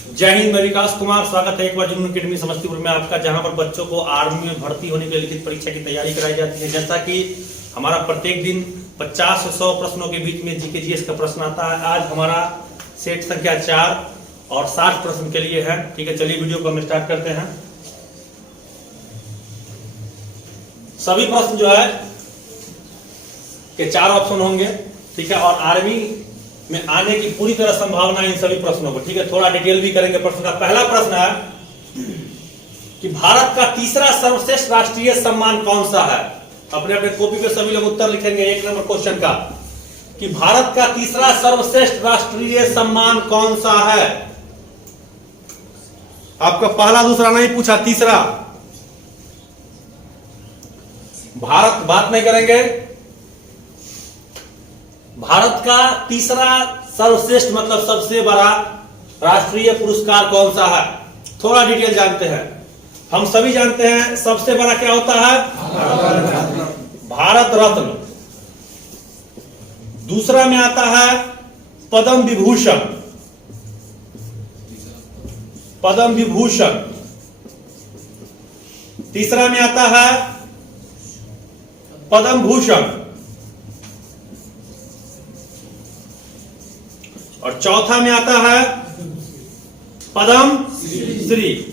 जय हिंद, मैं विकास कुमार। स्वागत है एक बार जुनून अकेडमी समस्तीपुर में आपका, जहां पर बच्चों को आर्मी में भर्ती होने के लिए लिखित परीक्षा की तैयारी कराई जाती है। जैसा कि हमारा प्रत्येक दिन 50 से 100 प्रश्नों के बीच में जीके जीएस का प्रश्न आता है। आज हमारा सेट संख्या 4 और 60 प्रश्न के लिए है। ठीक है, चलिए वीडियो को हम स्टार्ट करते हैं। सभी प्रश्न जो है के 4 ऑप्शन होंगे, ठीक है, और आर्मी में आने की पूरी तरह संभावना इन सभी प्रश्नों को, ठीक है, थोड़ा डिटेल भी करेंगे। प्रश्न का पहला प्रश्न है कि भारत का तीसरा सर्वश्रेष्ठ राष्ट्रीय सम्मान कौन सा है। अपने अपने कॉपी पे सभी लोग उत्तर लिखेंगे एक नंबर क्वेश्चन का, कि भारत का तीसरा सर्वश्रेष्ठ राष्ट्रीय सम्मान कौन सा है। आपका पहला दूसरा नहीं पूछा, तीसरा। भारत बात नहीं करेंगे। भारत का तीसरा सर्वश्रेष्ठ मतलब सबसे बड़ा राष्ट्रीय पुरस्कार कौन सा है, थोड़ा डिटेल जानते हैं। हम सभी जानते हैं सबसे बड़ा क्या होता है, भारत रत्न। दूसरा में आता है पद्म विभूषण, पद्म विभूषण। तीसरा में आता है पद्म भूषण, और चौथा में आता है पद्म श्री।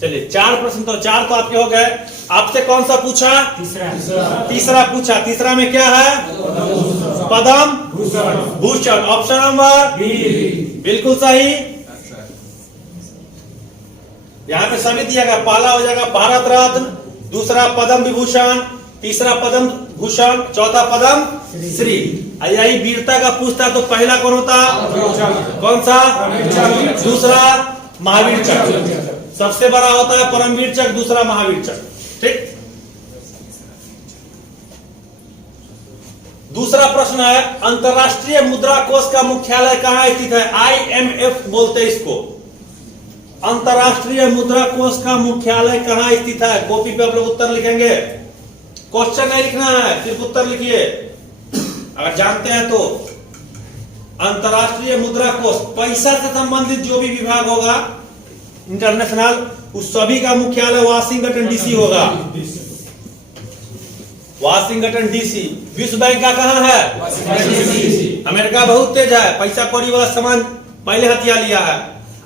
चलिए 4 प्रश्न तो 4 तो आपके हो गए। आपसे कौन सा पूछा, तीसरा पूछा। तीसरा में क्या है, पद्म भूषण। ऑप्शन नंबर बिल्कुल सही। यहां पे सभी दिया गया, पहला हो जाएगा भारत रत्न, दूसरा पद्म विभूषण, तीसरा पद्म भूषण, चौथा पद्म श्री। यही वीरता का पूछता तो पहला कौन होता, कौन सा, दूसरा महावीर चक्र। सबसे बड़ा होता है परमवीर चक्र, दूसरा महावीर चक्र। ठीक। दूसरा प्रश्न है, अंतरराष्ट्रीय मुद्रा कोष का मुख्यालय कहां स्थित है। IMF बोलते हैं इसको। अंतरराष्ट्रीय मुद्रा कोष का मुख्यालय कहां स्थित है। कॉपी पे आप लोग उत्तर लिखेंगे, क्वेश्चन नहीं लिखना है, सिर्फ उत्तर लिखिए अगर जानते हैं तो। अंतरराष्ट्रीय मुद्रा कोष, पैसा से संबंधित जो भी विभाग होगा इंटरनेशनल, उस सभी का मुख्यालय वाशिंगटन डीसी होगा। Washington DC. विश्व बैंक का कहां है, अमेरिका बहुत तेज है, पैसा कौड़ी वाला सामान पहले हथिया लिया है।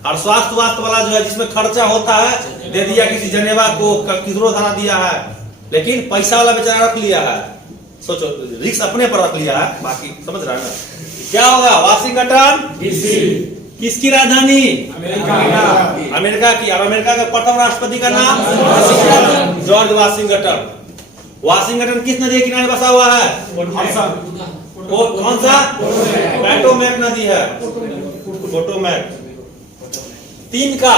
और स्वास्थ्य वाला जो है, जिसमें खर्चा होता है, दे दिया किसी जनेवा को, किधरो धरा दिया है, लेकिन पैसा वाला बेचारा रख लिया है। सोचो, रिस्क अपने पर रख लिया है, बाकी समझ रहा है ना क्या होगा। वाशिंगटन डीसी किसकी राजधानी, अमेरिका की। और अमेरिका का प्रथम राष्ट्रपति का नाम जॉर्ज वाशिंगटन। वाशिंगटन किस नदी के किनारे बसा हुआ है, कौन सा, पोटोमैक नदी है, पोटोमैक। 3 का,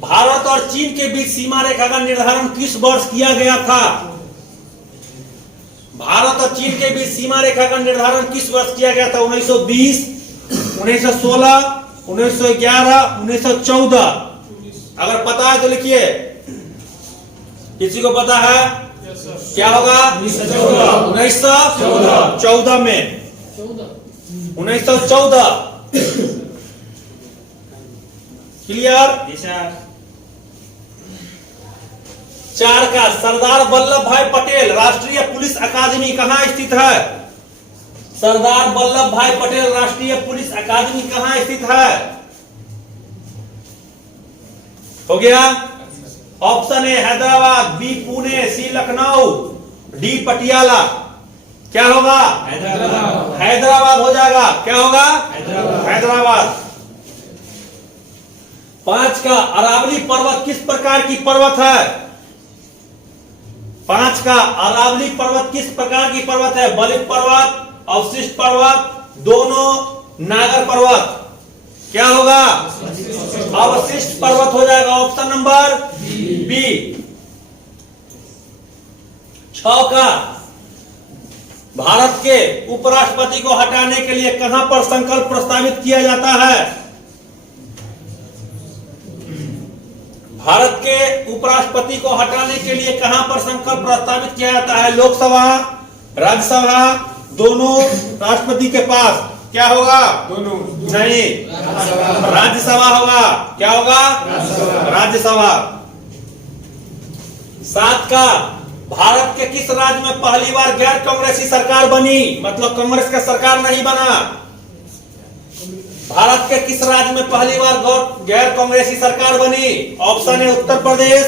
भारत और चीन के बीच सीमा रेखा का निर्धारण किस वर्ष किया गया था। भारत और चीन के बीच सीमा रेखा का निर्धारण किस वर्ष किया गया था। 1920, 1916, 1911, 1914। अगर पता है तो लिखिए। किसी को पता है क्या होगा, 1914 में, 1914। क्लियर। 4 का, सरदार वल्लभ भाई पटेल राष्ट्रीय पुलिस अकादमी कहां स्थित है। सरदार वल्लभ भाई पटेल राष्ट्रीय पुलिस अकादमी कहां स्थित है। हो गया। Option A Hyderabad, B Pune, C Lucknow, D Patiala. क्या होगा, हैदराबाद हो जाएगा। क्या होगा, हैदराबाद। 5 का, अरावली पर्वत किस प्रकार की पर्वत है। 5 का, अरावली पर्वत किस प्रकार की पर्वत है। बलित पर्वत, अवशिष्ट पर्वत, दोनों, नागर पर्वत। क्या होगा, अवशिष्ट पर्वत हो जाएगा। Option number B. 6 का, भारत के उपराष्ट्रपति को हटाने के लिए कहां पर संकल्प प्रस्तावित किया जाता है। भारत के उपराष्ट्रपति को हटाने के लिए कहां पर संकल्प प्रस्तावित किया जाता है। लोकसभा, राज्यसभा, दोनों राष्ट्रपति के पास। क्या होगा? दोनों नहीं, राज्यसभा होगा। क्या होगा? राज्यसभा। 7 का, भारत के किस राज्य में पहली बार गैर कांग्रेसी सरकार बनी? मतलब कांग्रेस का सरकार नहीं बना। भारत के किस राज्य में पहली बार गैर कांग्रेसी सरकार बनी? ऑप्शन है उत्तर प्रदेश,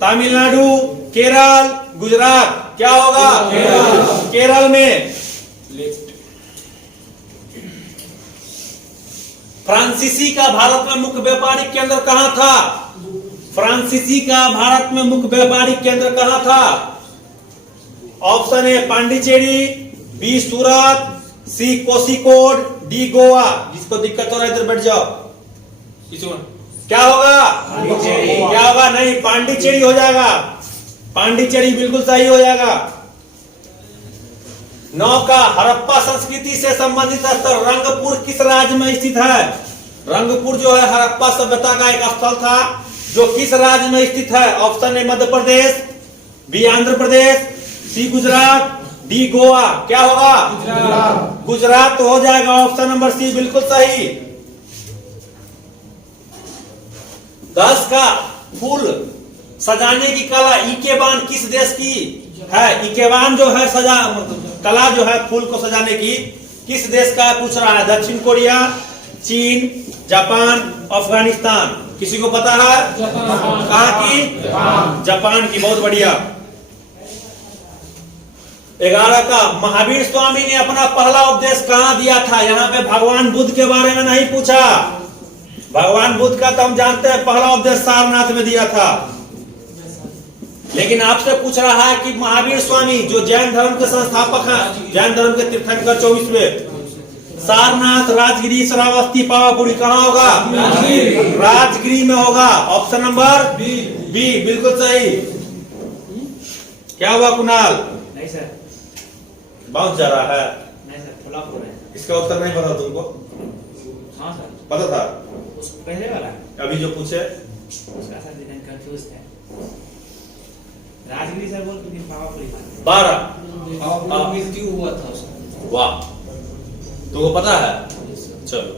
तमिलनाडु, केरल, गुजरात। क्या होगा? केरल में। फ्रांसीसी का भारत में मुख्य व्यापारिक केंद्र कहां था? फ्रांसीसी का भारत में मुख्य व्यापारिक केंद्र कहां था? Option A Pondicherry, B Surat, C Kozhikode, D Goa. जिसको दिक्कत हो रहा है इधर बैठ जाओ। क्या होगा? क्या होगा? नहीं, पांडिचेरी हो जाएगा। पांडिचेरी बिल्कुल सही हो जाएगा। 9 का, हड़प्पा संस्कृति से संबंधित स्थल रंगपुर किस राज्य में स्थित है? रंगपुर जो है हड़प्पा सभ्यता का एक स्थल था जो किस राज्य में स्थित है? Option A Madhya Pradesh, B Andhra Pradesh, C Gujarat, D Goa. क्या होगा? गुजरात तो हो जाएगा। ऑप्शन नंबर सी बिल्कुल सही। 10 का, फूल सजाने की कला इकेबान किस देश की है? इकेबान जो है कला जो है फूल को सजाने की किस देश का है? पूछ रहा है। दक्षिण कोरिया, चीन, जापान, अफगानिस्तान। किसी को पता है? कहाँ की? जापान की। बहुत बढ़िया। 11 का, महावीर स्वामी ने अपना पहला उपदेश कहां दिया था? यहाँ पे भगवान बुद्ध के बारे में नहीं पूछा। भगवान बुद्ध का तो हम जानते हैं पहला उपदेश सारनाथ में दिया था, लेकिन आपसे पूछ रहा है कि महावीर स्वामी जो जैन धर्म के संस्थापक हैं, जैन धर्म के तीर्थंकर 24वें, सारनाथ, राजगिरी, श्रावस्ती, पावापुरी कहाँ होगा? राजगिरी में होगा। ऑप्शन नंबर बी बिल्कुल सही। क्या हुआ कुणाल? नहीं सर, बाउंस जा रहा है। नहीं सर, फ्लॉप हो रहा है। इसका उत्तर नहीं पता तुमको? हाँ सर, पता था? उस पहले वाला अभी जो पूछे उसका सर दिन कंफ्यूज है। राजगिरी सर बोल तुम पावापुरी 12 मृत्यु हुआ था उसका। वाह, तुमको पता है? चलो,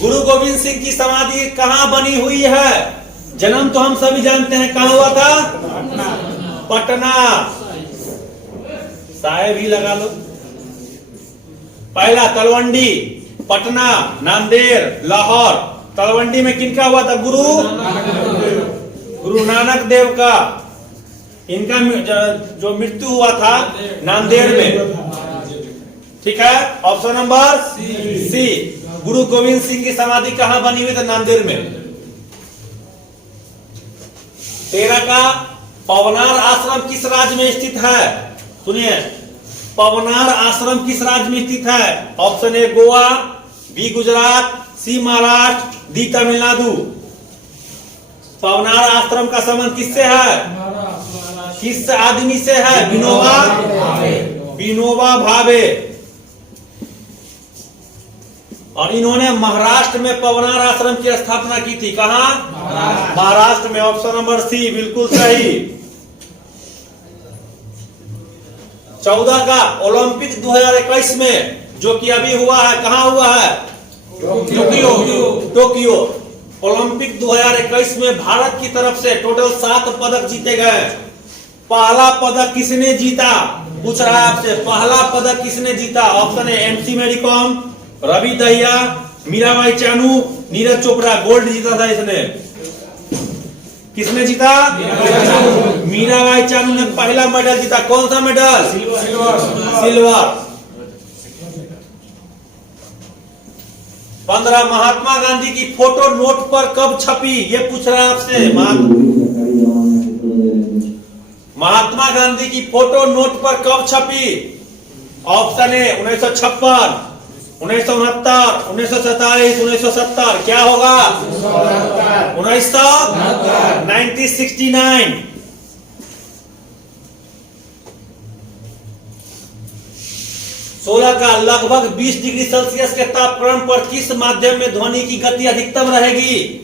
गुरु गोविंद सिंह की समाधि कहाँ बनी हुई है? जन्म तो हम सभी जानते हैं, कहाँ हुआ था? पटना। साहेब ही लगा लो। पहला तलवंडी, पटना, नांदेड़, लाहौर। तलवंडी में किनका हुआ था? गुरु नानक देव का। इनका जो मृत्यु हुआ था नांदेड़ में। ठीक है, ऑप्शन नंबर सी। गुरु गोविंद सिंह की समाधि कहां बनी हुई थी? नांदेड़ में। 13 का, पवनार आश्रम किस राज्य में स्थित है? सुनिए, पवनार आश्रम किस राज्य में स्थित है? Option A Goa, B Gujarat, C Maharashtra, D Tamil Nadu. Paunar Ashram का संबंध किससे है? किस आदमी से है? विनोबा भावे। और इन्होंने महाराष्ट्र में पवनार आश्रम की स्थापना की थी। कहां? महाराष्ट्र में। ऑप्शन नंबर सी बिल्कुल सही। 14 का, ओलंपिक 2021 में जो कि अभी हुआ है, कहां हुआ है? टोक्यो। ओलंपिक 2021 में भारत की तरफ से टोटल 7 पदक जीते गए। पहला पदक किसने जीता? पूछ रहा है आपसे, पहला पदक किसने जीता? ऑप्शन है MC Mary Kom, Ravi Dahiya, Mirabai Chanu, Neeraj Chopra. Gold जीता था इसने। किसने जीता? मीराबाई चानू ने पहला मेडल जीता। कौन सा मेडल? सिल्वर। 15, महात्मा गांधी की फोटो नोट पर कब छपी? ये पूछ रहा है आपसे। महात्मा गांधी की फोटो नोट पर कब छपी? ऑप्शन है 1956, 1969, 1947, 1970। क्या होगा? 1969। 16 का, लगभग 20 डिग्री सेल्सियस के तापक्रम पर किस माध्यम में ध्वनि की गति अधिकतम रहेगी?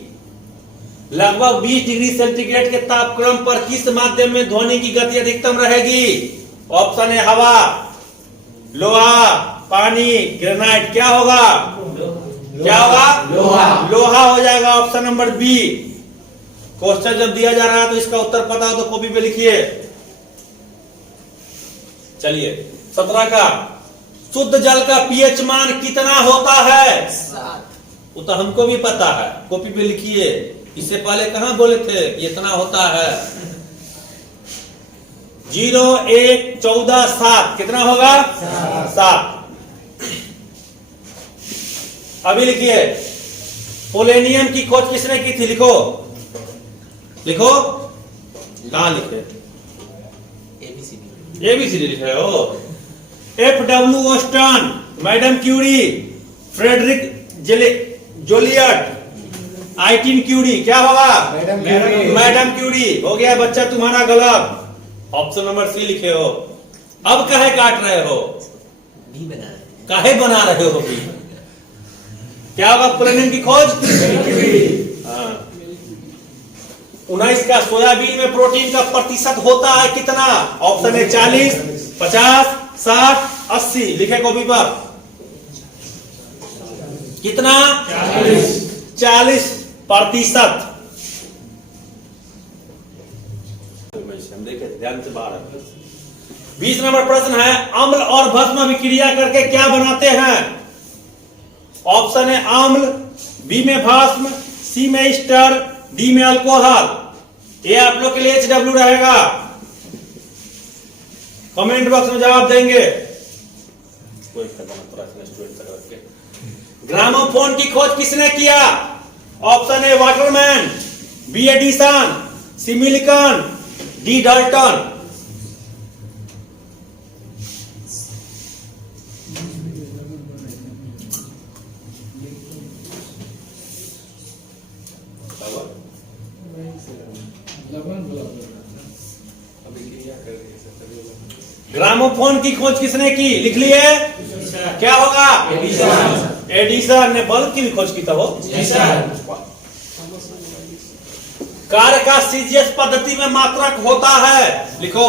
लगभग 20 डिग्री सेंटीग्रेड के तापक्रम पर किस माध्यम में ध्वनि की गति अधिकतम रहेगी? ऑप्शन है हवा, लोहा, पानी, ग्रेनाइट क्या होगा? क्या होगा? लोहा। लोहा हो जाएगा ऑप्शन नंबर बी। क्वेश्चन जब दिया जा रहा है तो इसका उत्तर पता हो तो कॉपी पे लिखिए। चलिए 17 का, शुद्ध जल का पीएच मान कितना होता है? वो तो हमको भी पता है, कॉपी पे लिखिए। इससे पहले कहां बोले थे इतना होता है? 0, 1, 14, 7 कितना होगा? 7। अभी लिखिए, पोलेनियम की खोज किसने की थी? लिखो लिखो, कहां लिखे? एबीसीडी लिखे हो। FW Aston, madam Curie, Frederick Joliot, आइटिन क्यूरी क्या होगा? Madam Curie. हो गया बच्चा तुम्हारा गलत। ऑप्शन नंबर सी लिखे हो। अब काहे काट रहे हो? काहे बना रहे हो? भी क्या होगा पोलेनियम की खोज? 19 का, सोयाबीन में प्रोटीन का प्रतिशत होता है कितना? ऑप्शन है 40, 50, 60, 80। लिखे कॉपी पर। कितना? 40%। देखे ध्यान से बाहर। 20 नंबर प्रश्न है, अम्ल और भस्म अभिक्रिया करके क्या बनाते हैं? ऑप्शन है अम्ल, बी में भस्म, सी में ईस्टर, डी में अल्कोहल। ये आप लोग के लिए HW रहेगा। कमेंट बॉक्स में जवाब देंगे। ग्रामोफोन की खोज किसने किया? Option A Waterman, B Edison, C Milton, D Dalton. Gramophone की खोज किसने की? लिख लिए। क्या होगा? एडिसन ने बल्ब की भी खोज की था वो। कार्य का सीजीएस पद्धति में मात्रक होता है। लिखो,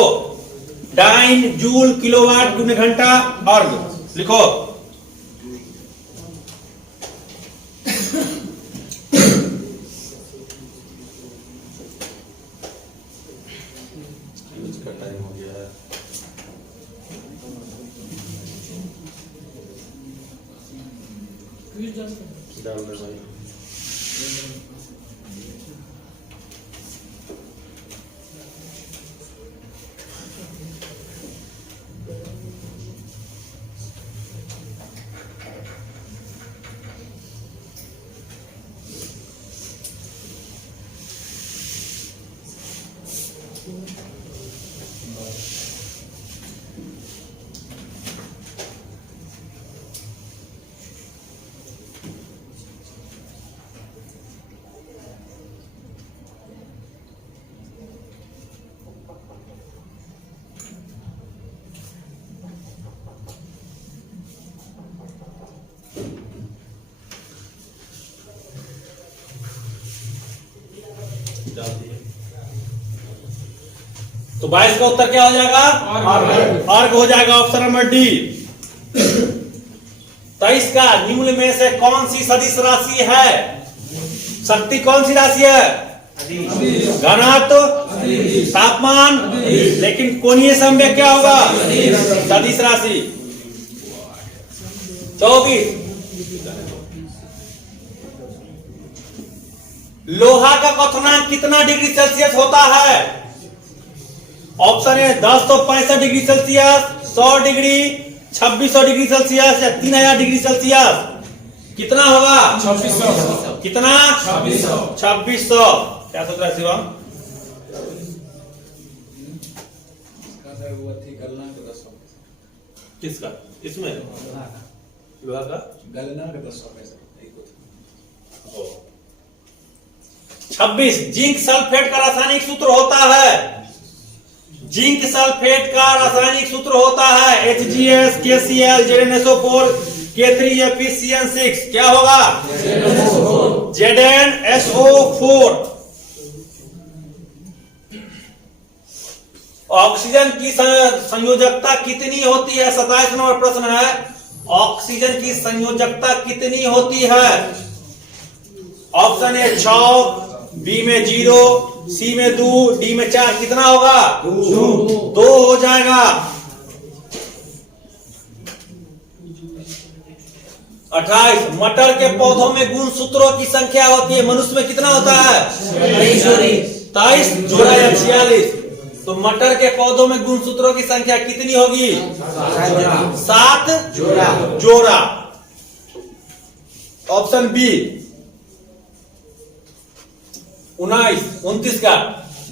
डाइन, जूल, किलोवाट, गुण घंटा, अर्ग। लिखो। टाइम हो गया है। डाल दे भाई। तो 22 का उत्तर क्या हो जाएगा? अर्घ हो जाएगा ऑप्शन नंबर डी। 23 का, निम्न में से कौन सी सदिश राशि है? शक्ति कौन सी राशि है? घनत्व, तापमान, लेकिन कोणीय संवेग क्या होगा? सदिश राशि। 24, लोहा का क्वथनांक कितना डिग्री सेल्सियस होता है? ऑप्शन है 1065 degree Celsius, 100 degree, 2600 degree Celsius या 3000 डिग्री सेल्सियस। कितना होगा? 2600। कितना? 2600। क्या सोच रहा है शिवम? किसका? इसमें लोहा का गलना का 10 पैसा। 26, जिंक सल्फेट का रासायनिक सूत्र होता है। जिंक सल्फेट का रासायनिक सूत्र होता है HgS, KCl, ZnSO4, K3FeCN6। क्या होगा? ZnSO4। ऑक्सीजन की संयोजकता कितनी होती है? 27 नंबर प्रश्न है। ऑक्सीजन की संयोजकता कितनी होती है? ऑप्शन ए 6, बी में 0, सी में 2, डी में 4। कितना होगा? 2 हो जाएगा। 28, मटर के पौधों में गुणसूत्रों की संख्या होती है, मनुष्य में कितना होता है? 23 जोड़ा या 46। तो मटर के पौधों में गुणसूत्रों की संख्या कितनी होगी? 7 जोड़ा। Option B. 29 का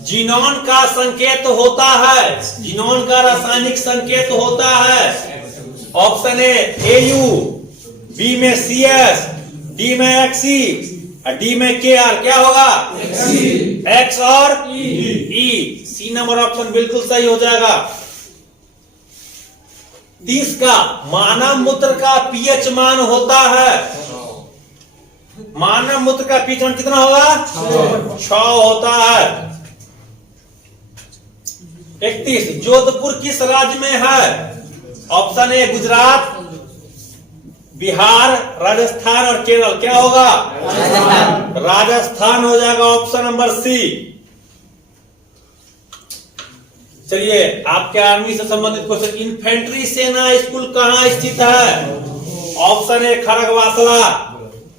जीनोन का संकेत होता है, जीनोन का रासायनिक संकेत होता है। ऑप्शन ए AU, बी में CS, डी में XC, डी में KR। क्या होगा? X और E। सी नंबर ऑप्शन बिल्कुल सही हो जाएगा। 30 का मानव मूत्र का पीएच मान होता है, मानव मूत्र का पीएच मान कितना होगा? 6 होता है। 31, जोधपुर किस राज्य में है? ऑप्शन ए गुजरात, बिहार, राजस्थान और केरल। क्या होगा? राजस्थान हो जाएगा। Option number C. चलिए, आपके आर्मी से संबंधित क्वेश्चन। इन्फेंट्री सेना स्कूल कहाँ स्थित है? ऑप्शन ए खड़गवासला,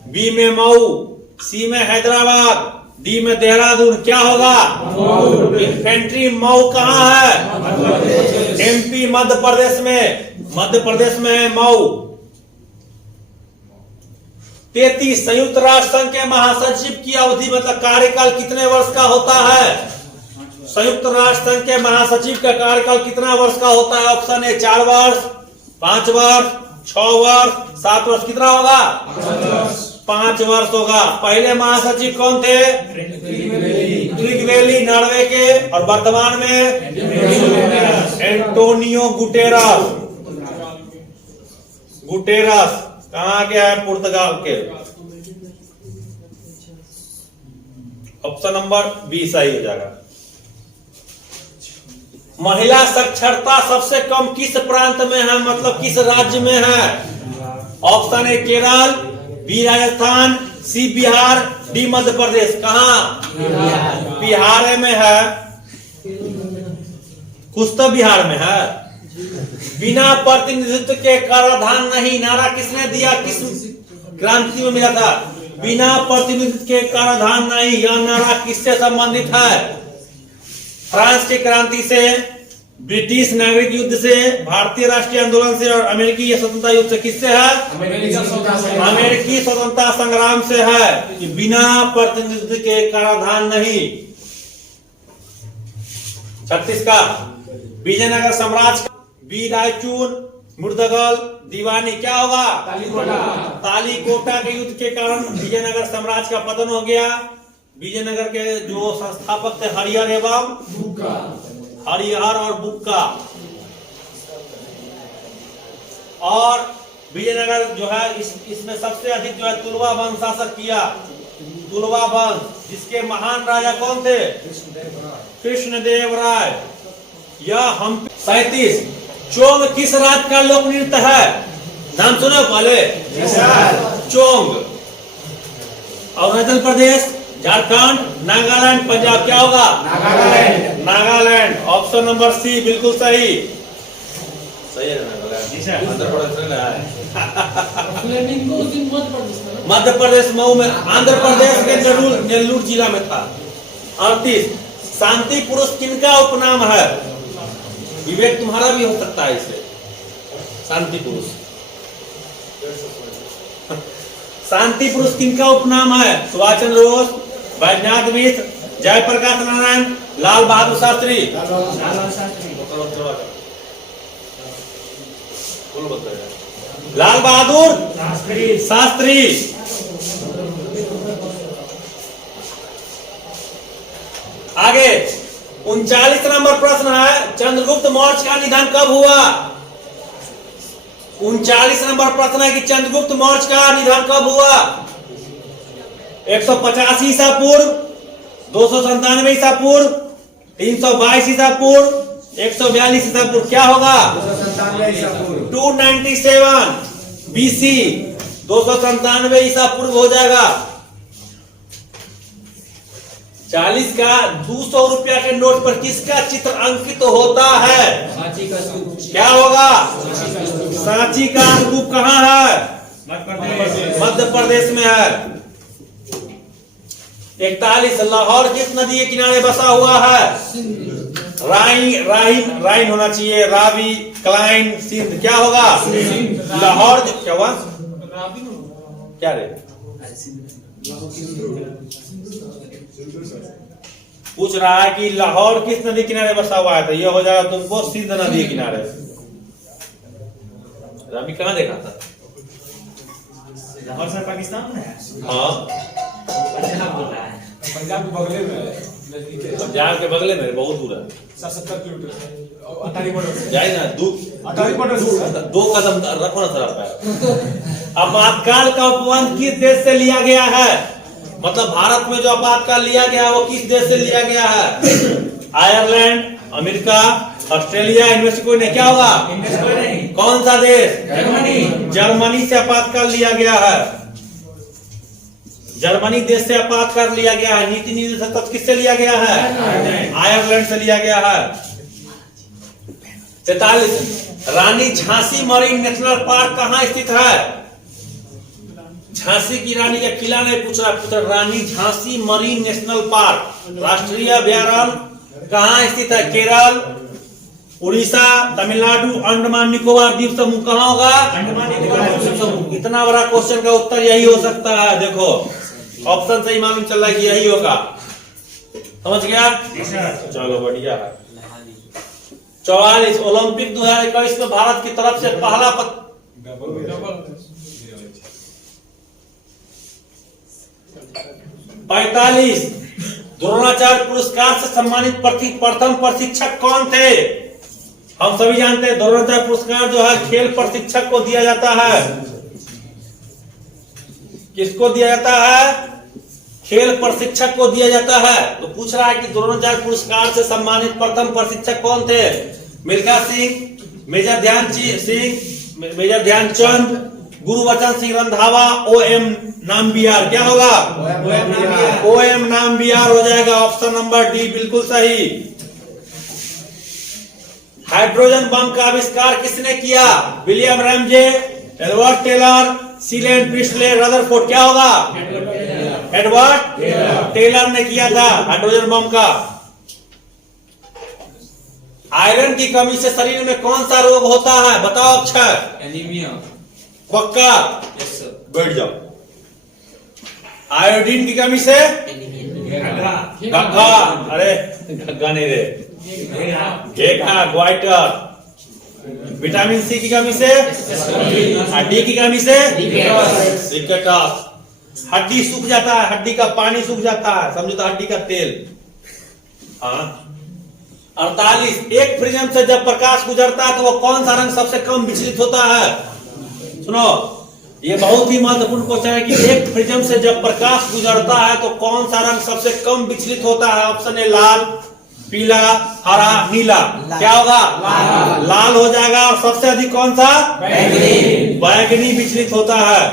बी में मऊ, सी में हैदराबाद, डी में देहरादून। क्या होगा? इन्फेंट्री मऊ कहाँ है? MP मध्य प्रदेश में, मध्य प्रदेश में है मऊ। 33, संयुक्त राष्ट्र संघ के महासचिव की अवधि मतलब कार्यकाल कितने वर्ष का होता है? संयुक्त राष्ट्र संघ के महासचिव का कार्यकाल कितना वर्ष का होता है? ऑप्शन ए 4 वर्ष, 5 वर्ष, 6 वर्ष, 7 वर्ष। कितना होगा? 5 वर्ष होगा। पहले महासचिव कौन थे? त्रिगवेली, नॉर्वे के, और वर्तमान में एंटोनियो गुटेरस। गुटेरस कहाँ के है? पुर्तगाल के। ऑप्शन नंबर बी सही हो जाएगा। महिला साक्षरता सबसे कम किस प्रांत में है, मतलब किस राज्य में है? Option A Kerala, B Rajasthan, C Bihar, D Madhya Pradesh. कहाँ? बिहार में है। कुछ तो बिहार में है। बिना प्रतिनिधित्व के कराधान नहीं, नारा किसने दिया? किस क्रांति में मिला था? बिना प्रतिनिधित्व के कराधान नहीं। यह नारा किससे संबंधित है? फ्रांस की क्रांति से, ब्रिटिश नागरिक युद्ध से, भारतीय राष्ट्रीय आंदोलन से और अमेरिकी स्वतंत्रता युद्ध से। किससे है? अमेरिकी स्वतंत्रता संग्राम से है कि बिना प्रतिनिधित्व के कराधान नहीं। 36 का विजयनगर साम्राज्य, बी रायचूर, मुर्दगल, दीवानी। क्या होगा? तालीकोटा के युद्ध के कारण विजयनगर साम्राज्य का पतन हो गया। विजयनगर के जो संस्थापक थे हरिहर एवं बुक्का, हरिहर और बुक्का। और विजयनगर जो है इसमें सबसे अधिक जो है तुलवा वंश शासक किया। तुलवा वंश, जिसके महान राजा कौन थे? कृष्णदेव राय। यह हम 37, चोंग किस राज्य का लोक नृत्य है? नाम सुनो पहले। चोंग। अरुणाचल प्रदेश, झारखंड, नागालैंड, पंजाब। क्या होगा? नागालैंड। ऑप्शन नंबर सी बिल्कुल सही। सही है नागालैंड। मध्य प्रदेश मऊ में, आंध्र प्रदेश के नेल्लूर जिला में था। 38, शांति पुरुष किनका उपनाम है? विवेक तुम्हारा भी हो सकता है इसे। शांति पुरुष, शांति पुरुष किनका उपनाम है? सुभाष चंद्र बोस, वैद्यनाथ मिश्र, जयप्रकाश नारायण, लाल बहादुर शास्त्री। लाल बहादुर शास्त्री। आगे 39 नंबर प्रश्न है, चंद्रगुप्त मौर्य का निधन कब हुआ? 39 नंबर प्रश्न है कि चंद्रगुप्त मौर्य का निधन कब हुआ? 185 ईसा पूर्व, 297 ईसा पूर्व, 322 ईसा पूर्व, 142 ईसा पूर्व। क्या होगा? 297। BC 297 ईसा पूर्व हो जाएगा। 40 का 200 रुपया के नोट पर किसका चित्र अंकित होता है? क्या होगा? सांची का स्तूप कहाँ है? मध्य प्रदेश में है। 41 लाहौर किस नदी के किनारे बसा हुआ है? राइन होना चाहिए, रावी, क्लाइन, सिंध। क्या होगा? लाहौर क्या हुआ? क्या रे? पूछ रहा है कि लाहौर किस नदी किनारे बसा हुआ है, तो ये हो जाएगा तुमको सिंध नदी किनारे। रावी कहाँ देखा था? लाहौर से पाकिस्तान में है। हाँ, पंजाब के बगले में है, नजदीक है। पंजाब के बगले में, बहुत दूर है। 70 किलोमीटर अटारी बॉर्डर से। जाए ना अटारी बॉर्डर से 2 कदम रखो ना सर पैर। आपातकाल का उपबंध किस देश से लिया गया है? मतलब भारत में जो आपातकाल लिया गया है वो किस देश से लिया गया है? आयरलैंड, अमेरिका, ऑस्ट्रेलिया, इनमें से कोई नहीं। क्या होगा? कौन सा देश? जर्मनी से आपातकाल लिया गया है। जर्मनी देश से आपातकाल लिया गया है। नीति निर्देशक तत्व किससे लिया गया है? आयरलैंड से लिया गया है। 43 रानी झांसी मरीन नेशनल पार्क कहाँ स्थित है? झांसी की रानी का किला नहीं पूछ रहा, रानी झांसी मरीन नेशनल पार्क राष्ट्रीय अभयारण्य कहाँ स्थित है? केरल, उड़ीसा, तमिलनाडु, अंडमान निकोबार द्वीप समूह कहाँ होगा? अंडमान निकोबार द्वीप समूह। इतना बड़ा क्वेश्चन का उत्तर यही हो सकता है। देखो ऑप्शन से ही मालूम चल रहा है कि यही होगा। समझ गया? चलो बढ़िया है। 44 ओलंपिक 2021 में भारत की तरफ से पहला 45 द्रोणाचार्य पुरस्कार से सम्मानित प्रथम प्रशिक्षक कौन थे? हम सभी जानते हैं द्रोणाचार्य पुरस्कार जो है खेल प्रशिक्षक को दिया जाता है। किसको दिया जाता है? खेल प्रशिक्षक को दिया जाता है। तो पूछ रहा है कि द्रोणाचार्य पुरस्कार से सम्मानित प्रथम प्रशिक्षक कौन थे? Milkha Singh, major Dhyan Chand, Gurbachan Singh Randhawa, OM Nambiar. क्या होगा? OM नामबियार हो जाएगा। ऑप्शन नंबर डी बिल्कुल सही। हाइड्रोजन बम का आविष्कार किसने किया? विलियम रैमजे, एडवर्ड टेलर, सीलेन प्रिस्टले, रदरफोर्ड। क्या होगा? एडवर्ड टेलर ने किया था हाइड्रोजन बम का। आयरन की कमी से शरीर में कौन सा रोग होता है? बताओ अक्षर। एनीमिया। पक्का? Yes sir. बैठ जाओ। आयोडीन की कमी से घग्घा, अरे घग्घा नहीं रे, घेघा, ग्वाइटर। विटामिन सी की कमी से, डी की कमी से रिकेटस। हड्डी सूख जाता है, हड्डी का पानी सूख जाता है, समझो तो हड्डी का तेल। हाँ। 48 एक प्रिज्म से जब प्रकाश गुजरता है तो वो कौन सा रंग सबसे कम विचलित होता है? सुनो, ये बहुत ही महत्वपूर्ण क्वेश्चन है कि एक प्रिज्म से जब प्रकाश गुजरता है तो कौन सा रंग सबसे कम विचलित होता है? ऑप्शन ए लाल, पीला, हरा, नीला। क्या होगा? लाल हो जाएगा। और सबसे अधिक कौन सा? बैगनी विचलित होता है।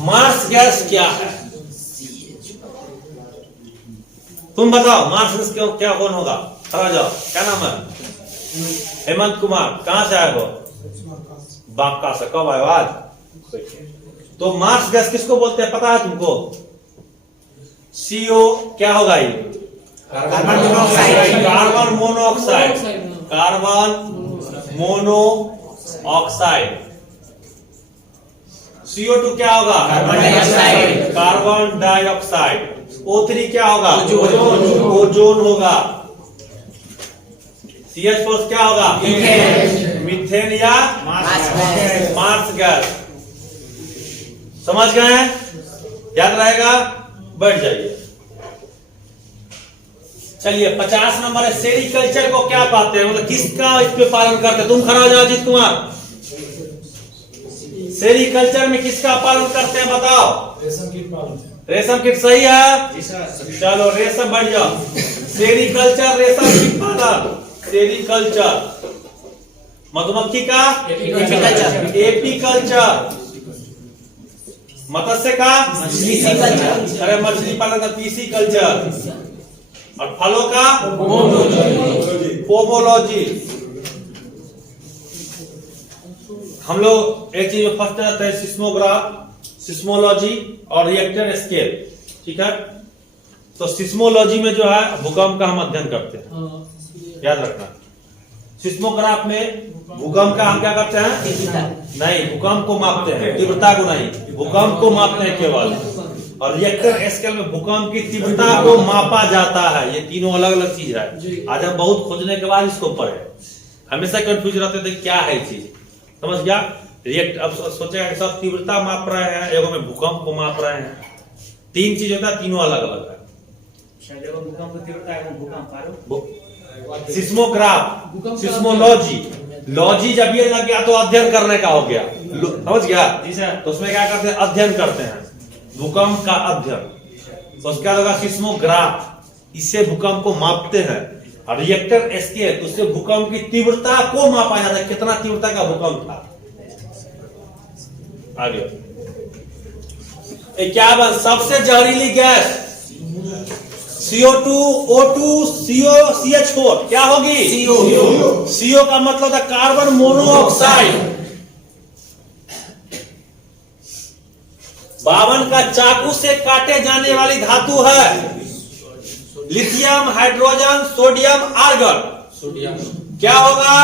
मार्स गैस क्या है? तुम बताओ मार्स गैस क्या कौन होगा? खड़ा जाओ। क्या नाम है? हेमंत कुमार। कहां से आए हो? बांका से। कब आए आज? तो मार्स गैस किसको बोलते हैं पता है तुमको? CO क्या होगा? ये carbon monoxide. Carbon monoxide. CO2 क्या होगा? Carbon dioxide. O3 क्या होगा? ओजोन होगा। CH4 क्या होगा? मीथेन या मार्स गैस। समझ गए? याद रहेगा? बैठ जाइए। चलिए 50 नंबर है, सेरीकल्चर को क्या कहते हैं? मतलब किसका इस पे पालन करते हैं? तुम खड़ा हो जाओ अजीत कुमार। सेरीकल्चर में किसका पालन करते हैं बताओ? रेशम कीट पालन। रेशम कीट सही है। चलो रेशम बढ़ जाओ। सेरीकल्चर रेशम कीट पालन। सेरीकल्चर मधुमक्खी का एपीकल्चर। एपीकल्चर। मत्स्य का पिसीकल्चर। अरे मछली पालन का पिसीकल्चर। और फलों का पोमोलॉजी। हम लोग एक चीज में फंसते रहते हैं, सिस्मोग्राफ, सिस्मोलॉजी और रिएक्टर स्केल। ठीक है, तो सिस्मोलॉजी में जो है भूकंप का हम अध्ययन करते हैं, याद रखना। सिस्मोग्राफ में भूकंप का हम क्या करते हैं? नहीं, भूकंप को मापते हैं, तीव्रता को नहीं, भूकंप को मापते हैं केवल। और रिएक्टर स्केल में भूकंप की तीव्रता को मापा जाता है। ये तीनों अलग अलग चीज है। आज हम बहुत खोजने के बाद इसको पढ़े, हमेशा कंफ्यूज रहते थे क्या है चीज। समझ गया? रिएक्ट अब सोचेगा कि सब तीव्रता माप रहे हैं, एगो में भूकंप को माप रहे हैं। तीन चीज होता है, तीनों अलग अलग है। सिस्मोग्राफ, सिस्मोलॉजी, लॉजी जब ये लग गया तो अध्ययन करने का हो गया। समझ गया? तो उसमें क्या करते हैं? अध्ययन करते हैं, भूकंप का अध्ययन। उसके बाद होगा सिस्मोग्राफ, इससे भूकंप को मापते हैं। और रिएक्टर स्केल, उससे भूकंप की तीव्रता को मापा जाता है, कितना तीव्रता का भूकंप था। आगे 51 सबसे जहरीली gas CO2, O2, CO, CH4 क्या होगी? CO का मतलब है कार्बन मोनोऑक्साइड। 52 का चाकू से काटे जाने वाली धातु है लिथियम, हाइड्रोजन, सोडियम, आर्गन। क्या होगा?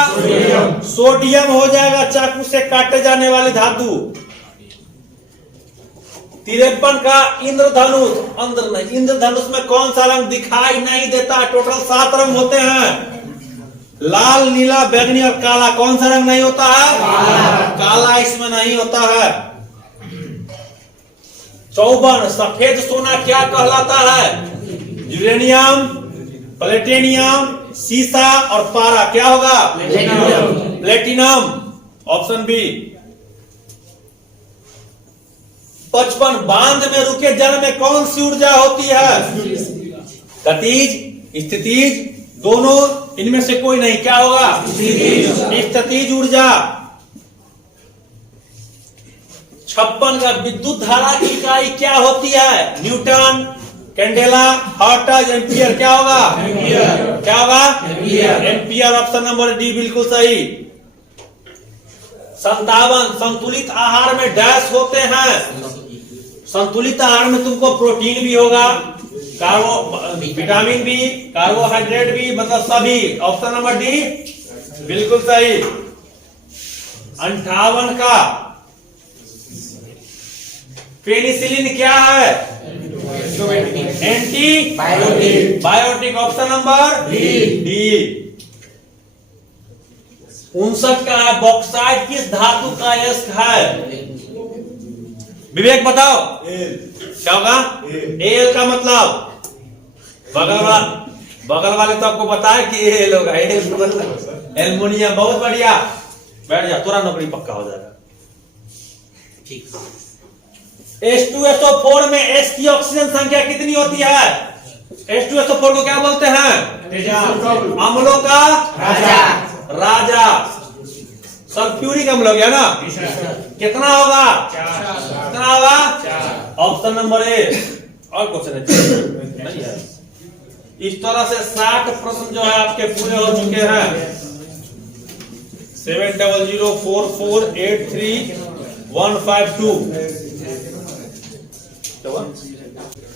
सोडियम हो जाएगा चाकू से काटे जाने वाली धातु। 53 का इंद्रधनुष, अंदर नहीं, इंद्रधनुष में कौन सा रंग दिखाई नहीं देता? टोटल 7 रंग होते हैं, लाल, नीला, बैंगनी और काला। कौन सा रंग नहीं होता है? काला इसमें नहीं होता है। 54 सफेद सोना क्या कहलाता है? यूरेनियम, प्लेटिनियम, सीसा और पारा। क्या होगा? Platinum, option B. 55 बांध में रुके जल में कौन सी ऊर्जा होती है? गतिज, स्थितिज, दोनों, इनमें से कोई नहीं। क्या होगा? स्थितिज ऊर्जा। 56 का विद्युत धारा की इकाई क्या होती है? Newton, candela, hertz, ampere. क्या होगा? क्या होगा? एम्पियर। ऑप्शन नंबर डी बिल्कुल सही। 57 संतुलित आहार में डैश होते हैं। संतुलित आहार में तुमको प्रोटीन भी होगा, विटामिन भी, कार्बोहाइड्रेट भी, मतलब सभी। ऑप्शन नंबर डी बिल्कुल सही। 58 का पेनिसिलिन क्या है? Antibiotic. Option number D. 59 का है बॉक्साइट किस धातु का यस्क है? विवेक बताओ क्या होगा? एल का मतलब बगल वाले तो आपको पता है कि एल होगा। एल मतलब एल्युमिनियम। बहुत बढ़िया, बैठ जा, तुरंत नौकरी पक्का हो जाएगा। ठीक। H2SO4 में H की ऑक्सीजन संख्या कितनी होती है? H2SO4 को क्या बोलते हैं? अम्लों का राजा। सल्फ्यूरिक अम्ल हो गया ना? कितना होगा? कितना होगा? Option number A. और क्वेश्चन है? इस तरह से 60 प्रश्न जो है आपके पूरे हो चुके हैं। 7004483152।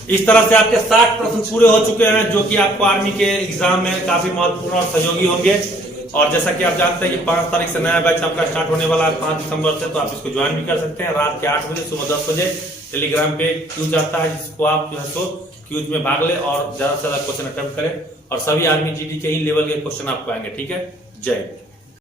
इस तरह से आपके 60 प्रश्न पूरे हो चुके हैं, जो कि आपको आर्मी के एग्जाम में काफी महत्वपूर्ण और सहयोगी होंगे। और जैसा कि आप जानते हैं कि 5 तारीख से नया बैच आपका स्टार्ट होने वाला है, 5 दिसंबर से। तो आप इसको ज्वाइन भी कर सकते हैं रात के 8 बजे, सुबह 10 बजे। टेलीग्राम पे क्यूज आता है, जिसको आप जो है तो क्यूज में भाग ले और ज्यादा से ज्यादा क्वेश्चन अटेम्प्ट करें। और सभी आर्मी जीडी के ही लेवल के क्वेश्चन आपको आएंगे। ठीक है, जय हिंद।